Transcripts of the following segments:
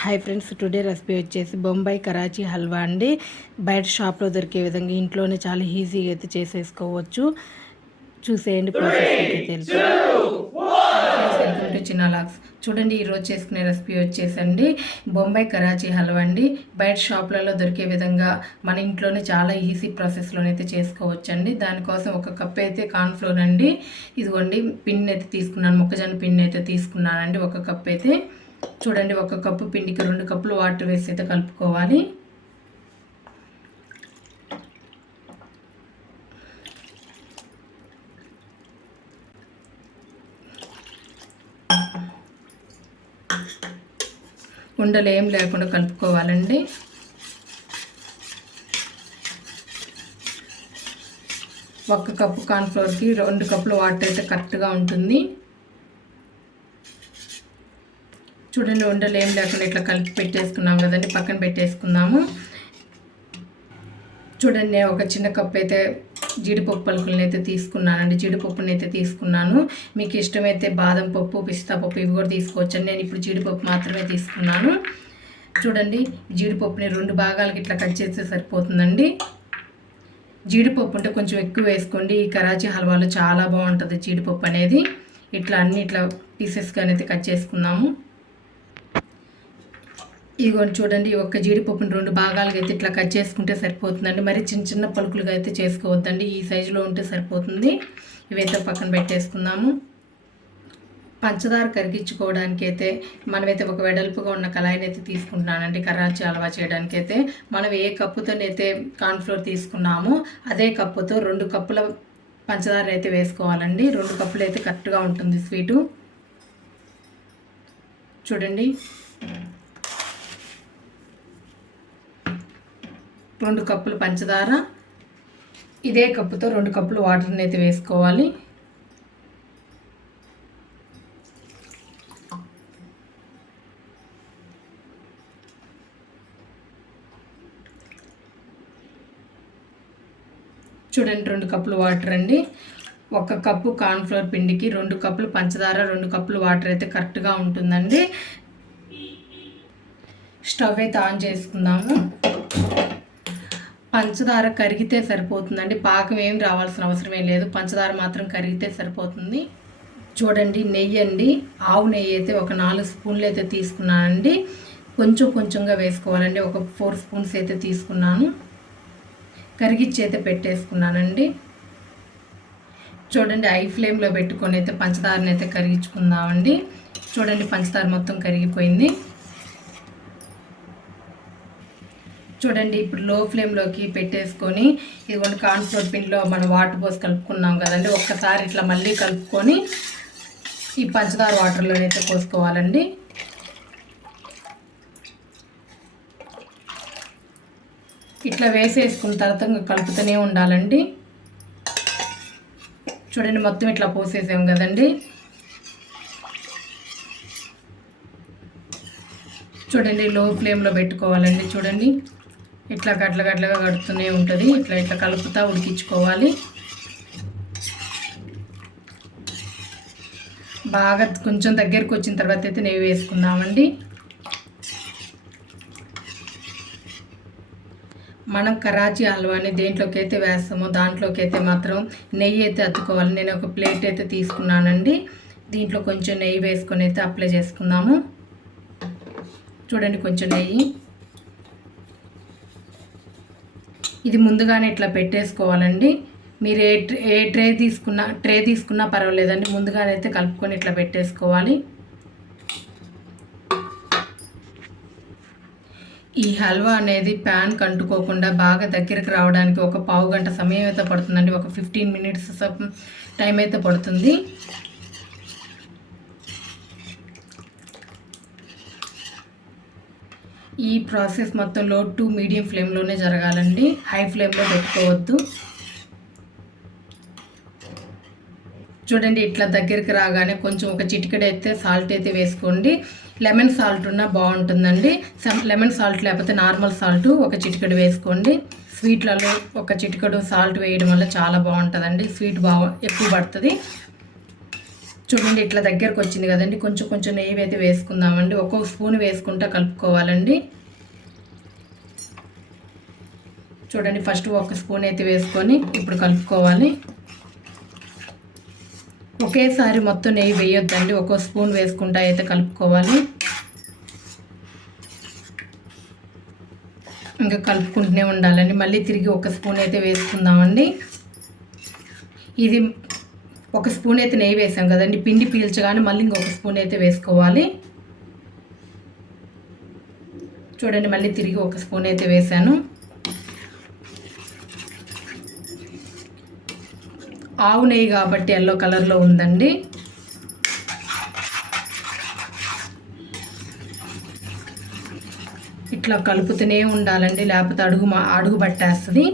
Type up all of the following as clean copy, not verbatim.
Hi friends, today recipe వచ్చేసి బొంబాయి కరాచీ హల్వా అండి. బయట షాప్లో దొరికే విధంగా ఇంట్లోనే చాలా ఈజీగా అయితే చేసేసుకోవచ్చు. చూసేయండి ప్రాసెస్ అయితే చిన్న లాక్స్. చూడండి, ఈరోజు చేసుకునే రెసిపీ వచ్చేసండి బొంబాయి కరాచీ హల్వా అండి. బయట షాప్లలో దొరికే విధంగా మన ఇంట్లోనే చాలా ఈజీ ప్రాసెస్లోనైతే చేసుకోవచ్చండి. దానికోసం ఒక కప్ అయితే కార్న్ఫ్లోర్ అండి, ఇదిగోండి పిండి అయితే తీసుకున్నాను, మొక్కజొన్న పిండి అయితే తీసుకున్నానండి ఒక కప్ అయితే. చూడండి, ఒక కప్పు పిండికి 2 కప్పులు వాటర్ వేసి అయితే కలుపుకోవాలి. ఉండలు ఏం లేకుండా కలుపుకోవాలండి. ఒక కప్పు కార్న్ఫ్లోర్కి 2 కప్పులు వాటర్ అయితే కరెక్ట్గా ఉంటుంది. చూడండి, ఉండలు ఏం లేకుండా ఇట్లా కలిపి పెట్టేసుకున్నాం కదండి, పక్కన పెట్టేసుకుందాము. చూడండి, నేను ఒక చిన్న కప్ అయితే జీడిపప్పు పలుకులను అయితే తీసుకున్నానండి, జీడిపప్పుని అయితే తీసుకున్నాను. మీకు ఇష్టమైతే బాదం పప్పు, పిస్తా పప్పు ఇవి కూడా తీసుకోవచ్చండి. నేను ఇప్పుడు జీడిపప్పు మాత్రమే తీసుకున్నాను. చూడండి, జీడిపప్పుని 2 భాగాలకి ఇట్లా కట్ చేస్తే సరిపోతుందండి. జీడిపప్పు అంటే కొంచెం ఎక్కువ వేసుకోండి, ఈ కరాచీ హల్వాలో చాలా బాగుంటుంది జీడిపప్పు అనేది. ఇట్లా అన్ని ఇట్లా పీసెస్గా అయితే కట్ చేసుకుందాము. ఇదిగోండి, చూడండి, ఒక్క జీడిపప్పుని 2 భాగాలుగా అయితే ఇట్లా కట్ చేసుకుంటే సరిపోతుందండి. మరి చిన్న చిన్న పలుకులుగా అయితే చేసుకోవద్దండి, ఈ సైజులో ఉంటే సరిపోతుంది. ఇవైతే పక్కన పెట్టేసుకుందాము. పంచదార కరిగించుకోవడానికి అయితే మనమైతే ఒక వెడల్పుగా ఉన్న కళాయిని అయితే తీసుకుంటున్నానండి. కరాచీ హల్వా చేయడానికి అయితే మనం ఏ కప్పుతోనైతే కార్న్ఫ్లోర్ తీసుకున్నామో అదే కప్పుతో 2 కప్పుల పంచదార అయితే వేసుకోవాలండి. 2 కప్పులు అయితే కరెక్ట్గా ఉంటుంది స్వీటు. చూడండి, 2 కప్పులు పంచదార, ఇదే కప్పుతో 2 కప్పులు వాటర్ని అయితే వేసుకోవాలి. చూడండి, 2 కప్పులు వాటర్ అండి. 1 కప్పు కార్న్ఫ్లోర్ పిండికి 2 కప్పులు పంచదార, 2 కప్పులు వాటర్ అయితే కరెక్ట్గా ఉంటుందండి. స్టవ్ అయితే ఆన్ చేసుకుందాము. పంచదార కరిగితే సరిపోతుందండి, పాకం ఏం రావాల్సిన అవసరమే లేదు, పంచదార మాత్రం కరిగితే సరిపోతుంది. చూడండి, నెయ్యి అండి, ఆవు నెయ్యి అయితే ఒక 4 స్పూన్లు అయితే తీసుకున్నానండి. కొంచెం కొంచెంగా వేసుకోవాలండి, ఒక 4 స్పూన్స్ అయితే తీసుకున్నాను. కరిగిచ్చి అయితే పెట్టేసుకున్నానండి. చూడండి, హై ఫ్లేమ్లో పెట్టుకొని అయితే పంచదారని అయితే కరిగించుకుందామండి. చూడండి, పంచదార మొత్తం కరిగిపోయింది. చూడండి, ఇప్పుడు లో ఫ్లేమ్లోకి పెట్టేసుకొని ఇదిగోండి కార్న్ఫ్లోర్ పిండిలో మనం వాటర్ పోసి కలుపుకున్నాం కదండి, ఒక్కసారి ఇట్లా మళ్ళీ కలుపుకొని ఈ పంచదార వాటర్లోనైతే పోసుకోవాలండి. ఇట్లా వేసేసుకున్న తర్వాత కలుపుతూనే ఉండాలండి. చూడండి, మొత్తం ఇట్లా పోసేసాం కదండి. చూడండి, లో ఫ్లేమ్లో పెట్టుకోవాలండి. చూడండి, ఇట్లా గట్లగా కడుతూనే ఉంటుంది, ఇట్లా ఇట్లా కలుపుతూ ఉడికించుకోవాలి. బాగా కొంచెం దగ్గరికి వచ్చిన తర్వాత అయితే నెయ్యి వేసుకుందామండి. మనం కరాచీ హల్వాని దేంట్లోకి అయితే వేస్తామో దాంట్లోకి అయితే మాత్రం నెయ్యి అయితే అతుకోవాలి. నేను ఒక ప్లేట్ అయితే తీసుకున్నానండి, దీంట్లో కొంచెం నెయ్యి వేసుకొని అయితే అప్లై చేసుకుందాము. చూడండి, కొంచెం నెయ్యి ఇది ముందుగానే ఇట్లా పెట్టేసుకోవాలండి. మీరు ఏ ట్రే తీసుకున్నా పర్వాలేదండి, ముందుగానే అయితే కలుపుకొని ఇట్లా పెట్టేసుకోవాలి. ఈ హల్వా అనేది ప్యాన్ కంటుకోకుండా బాగా దగ్గరికి రావడానికి ఒక పావు గంట సమయం అయితే పడుతుందండి, ఒక 15 మినిట్స్ టైం అయితే పడుతుంది. ఈ ప్రాసెస్ మొత్తం లో టు మీడియం ఫ్లేమ్లోనే జరగాలండి, హై ఫ్లేమ్లో పెట్టుకోవద్దు. చూడండి, ఇట్లా దగ్గరికి రాగానే కొంచెం ఒక చిటికెడు అయితే సాల్ట్ అయితే వేసుకోండి. లెమన్ సాల్ట్ ఉన్నా బాగుంటుందండి, లెమన్ సాల్ట్ లేకపోతే నార్మల్ సాల్ట్ ఒక చిటికెడు వేసుకోండి. స్వీట్లలో ఒక చిటికెడు సాల్ట్ వేయడం వల్ల చాలా బాగుంటుందండి, స్వీట్ ఎక్కువ పడుతుంది. చూడండి ఇట్లా దగ్గరకు వచ్చింది కదండి. కొంచెం కొంచెం నెయ్యి అయితే వేసుకుందామండి. ఒక్కొక్క స్పూన్ వేసుకుంటా కలుపుకోవాలండి. చూడండి ఫస్ట్ ఒక స్పూన్ అయితే వేసుకొని ఇప్పుడు కలుపుకోవాలి. ఒకేసారి మొత్తం నెయ్యి వేయొద్దండి, ఒక్కో స్పూన్ వేసుకుంటా అయితే కలుపుకోవాలి. ఇంకా కలుపుకుంటూనే ఉండాలండి. మళ్ళీ తిరిగి ఒక స్పూన్ అయితే వేసుకుందామండి. ఇది ఒక స్పూన్ అయితే నెయ్యి వేసాం కదండి, పిండి పీల్చగానే మళ్ళీ ఇంకొక స్పూన్ అయితే వేసుకోవాలి. చూడండి మళ్ళీ తిరిగి ఒక స్పూన్ అయితే వేసాను. ఆవు నెయ్యి కాబట్టి ఎల్లో కలర్లో ఉందండి. ఇట్లా కలుపుతూనే ఉండాలండి, లేకపోతే అడుగు పట్టేస్తుంది.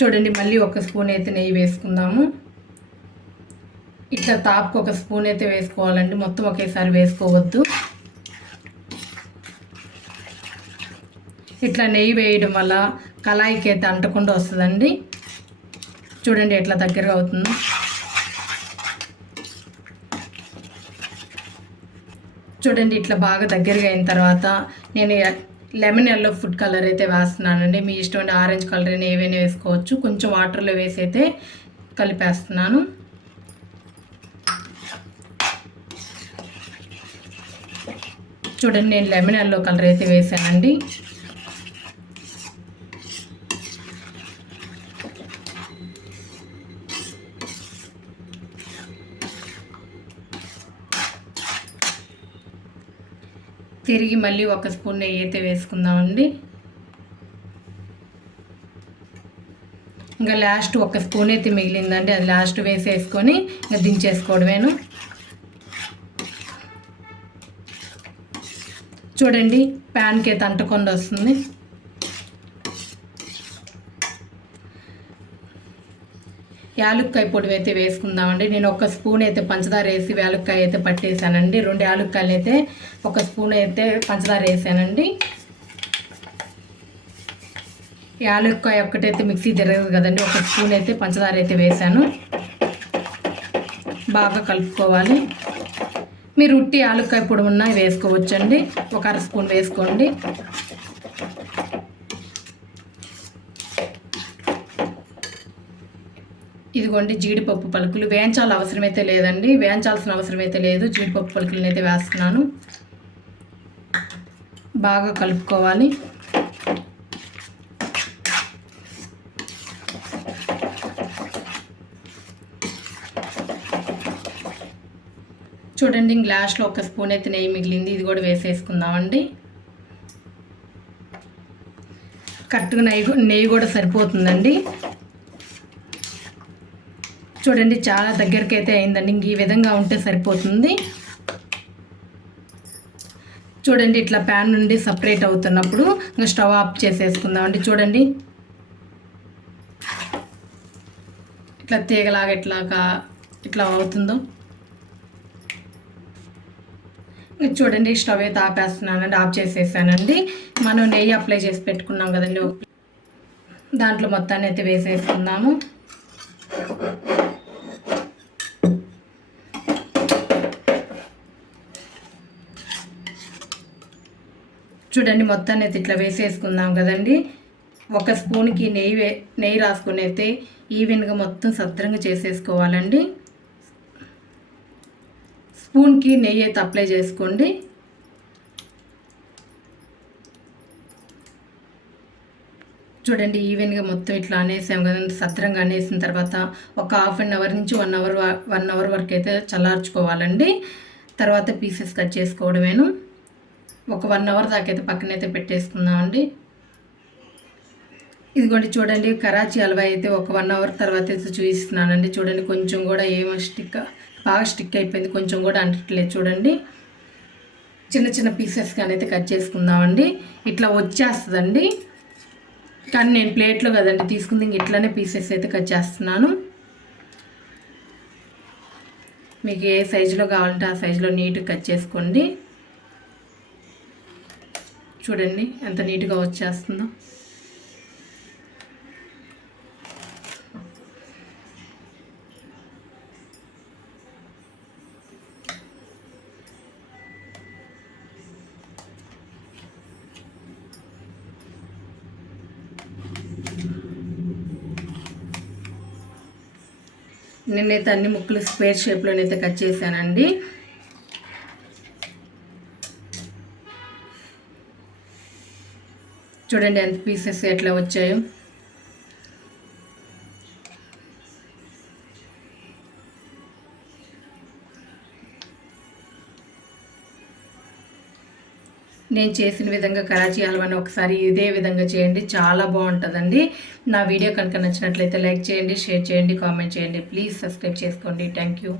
చూడండి మళ్ళీ ఒక స్పూన్ అయితే నెయ్యి వేసుకుందాము. ఇట్లా తాపుకు ఒక స్పూన్ అయితే వేసుకోవాలండి, మొత్తం ఒకేసారి వేసుకోవద్దు. ఇట్లా నెయ్యి వేయడం వల్ల కళాయికి అయితే అంటకుండా వస్తుందండి. చూడండి ఎట్లా దగ్గరగా అవుతుందో. చూడండి ఇట్లా బాగా దగ్గరగా అయిన తర్వాత నేను లెమన్ ఎల్లో ఫుడ్ కలర్ అయితే వేస్తున్నానండి. మీ ఇష్టమైన ఆరెంజ్ కలర్ అయినా ఏవైనా వేసుకోవచ్చు. కొంచెం వాటర్లో వేసి అయితే కలిపేస్తున్నాను. చూడండి నేను లెమన్ ఎల్లో కలర్ అయితే వేసానండి. తిరిగి మళ్ళీ ఒక స్పూన్ నెయ్యి అయితే వేసుకుందామండి. ఇంకా లాస్ట్ ఒక స్పూన్ అయితే మిగిలిందండి, అది లాస్ట్ వేసేసుకొని ఇంకా దించేసుకోవడమేను. చూడండి ప్యాన్కి అయితే అంటకుండా వస్తుంది. యాలుక్కాయ పొడి అయితే వేసుకుందామండి. నేను ఒక స్పూన్ అయితే పంచదార వేసి యాలుక్కాయ అయితే పట్టేసానండి. 2 యాలుక్కాయలు అయితే ఒక స్పూన్ అయితే పంచదార వేసానండి. యాలుక్కాయ ఒక్కటైతే మిక్సీ తిరగదు కదండి, ఒక స్పూన్ అయితే పంచదార అయితే వేసాను. బాగా కలుపుకోవాలి. మీరు ఉట్టి యాలుక్కాయ పొడి ఉన్నా వేసుకోవచ్చండి, ఒక అర స్పూన్ వేసుకోండి. ఇదిగోండి జీడిపప్పు పలుకులు వేయించాల్సిన అవసరమైతే లేదండి, వేయించాల్సిన అవసరమైతే లేదు. జీడిపప్పు పలుకులను అయితే వేస్తున్నాను. బాగా కలుపుకోవాలి. చూడండి గ్లాస్లో ఒక స్పూన్ అయితే నెయ్యి మిగిలింది, ఇది కూడా వేసేసుకుందామండి. కరెక్ట్గా నెయ్యి కూడా సరిపోతుందండి. చూడండి చాలా దగ్గరికి అయితే అయిందండి. ఇంక ఈ విధంగా ఉంటే సరిపోతుంది. చూడండి ఇట్లా ప్యాన్ నుండి సపరేట్ అవుతున్నప్పుడు ఇంకా స్టవ్ ఆఫ్ చేసేసుకుందామండి. చూడండి ఇట్లా తీగలాగా ఇట్లా అవుతుందో. చూడండి స్టవ్ అయితే ఆపేస్తున్నానండి, ఆఫ్ చేసేసానండి. మనం నెయ్యి అప్లై చేసి పెట్టుకున్నాం కదండి, దాంట్లో మొత్తాన్ని అయితే వేసేసుకుందాము. చూడండి మొత్తాన్ని అయితే ఇట్లా వేసేసుకుందాం కదండి. ఒక స్పూన్కి నెయ్యి రాసుకొని అయితే ఈవెన్గా మొత్తం సద్రంగా చేసేసుకోవాలండి. స్పూన్కి నెయ్యి అయితే అప్లై చేసుకోండి. చూడండి ఈవెన్గా మొత్తం ఇట్లా అనేసాం కదండి. సద్రంగా అనేసిన తర్వాత ఒక హాఫ్ అన్ అవర్ నుంచి 1 అవర్ వరకు అయితే చల్లార్చుకోవాలండి. తర్వాత పీసెస్ కట్ చేసుకోవడమేను. ఒక 1 అవర్ దాకా అయితే పక్కనైతే పెట్టేసుకుందామండి. ఇదిగోండి చూడండి కరాచీ హల్వా అయితే ఒక 1 అవర్ తర్వాత అయితే చూపిస్తున్నానండి. చూడండి కొంచెం కూడా బాగా స్టిక్ అయిపోయింది, కొంచెం కూడా అంటట్లేదు. చూడండి చిన్న చిన్న పీసెస్గానే అయితే కట్ చేసుకుందామండి. ఇట్లా వచ్చేస్తుందండి, కానీ నేను ప్లేట్లో కదండి తీసుకుంది, ఇంక ఇట్లానే పీసెస్ అయితే కట్ చేస్తున్నాను. మీకు ఏ సైజులో కావాలంటే ఆ సైజులో నీట్గా కట్ చేసుకోండి. చూడండి ఎంత నీట్గా వచ్చేస్తుందో. నేనైతే అన్ని ముక్కలు స్క్వేర్ షేప్లోనైతే కట్ చేశానండి. చూడండి ఎంత పీసెస్ ఎట్లా వచ్చాయో. నేను చేసిన విధంగా కరాచీ హల్వాని ఒకసారి ఇదే విధంగా చేయండి, చాలా బాగుంటుందండి. నా వీడియో కనుక నచ్చినట్లయితే లైక్ చేయండి, షేర్ చేయండి, కామెంట్ చేయండి. ప్లీజ్ సబ్స్క్రైబ్ చేసుకోండి. Thank you.